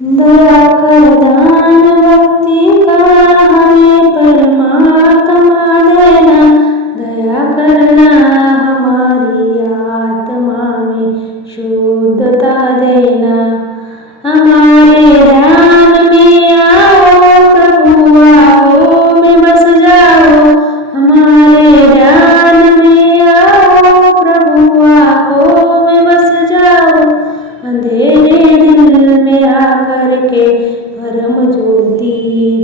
दया कर दान भक्ति का हमें परमात्मा देना, दया करना हमारी आत्मा में शुद्धता देना। हमारे ध्यान में आओ प्रभु, आओ में बस जाओ। हमारे ध्यान में आओ प्रभु, आओ में बस जाओ। अंधेरे दिल में आकर के परम ज्योति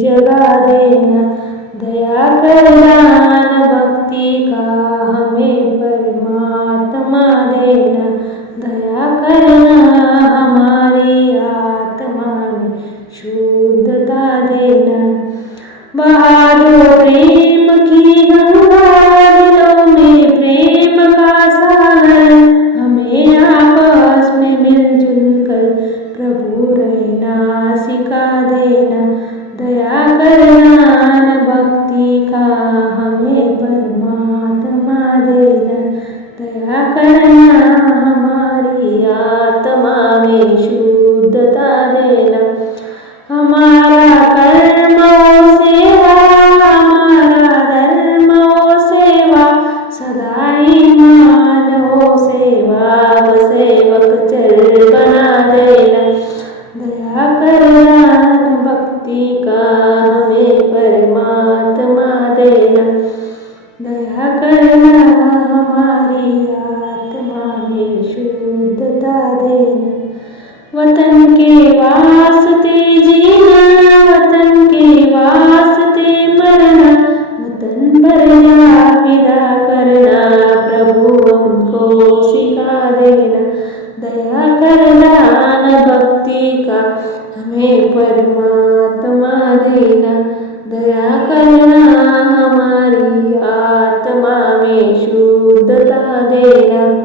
जगा देना, दया कर दान भक्ति का हमें परमात्मा देना, दया करना हमारी आत्मा में शुद्धता देना। बहा दो प्रेम की गंगा दिलों में प्रेम का सागर, हमें आपस में मिलजुल कर प्रभु रहना सिखा देना, दया करना भक्ति का हमें परमात्मा देना, दया करना हमारी आत्मा में शुद्धता देना। हमारा कर्म ओ सेवा, हमारा धर्म ओ सेवा, सदा ईमान हो सेवा, सेवक चल बना देना, दया करना भक्ति का हमें परमात्मा देना, दया करना हमारी आत्मा में शुद्धता देना। वतन के वास्ते जीना, वतन के वास्ते मरना, वतन पर विदा करना प्रभु हमको सिखा देना, दया करना भक्ति का हमें परमात्मा देना, दया करना हमारी आत्मा में शुद्धता देना।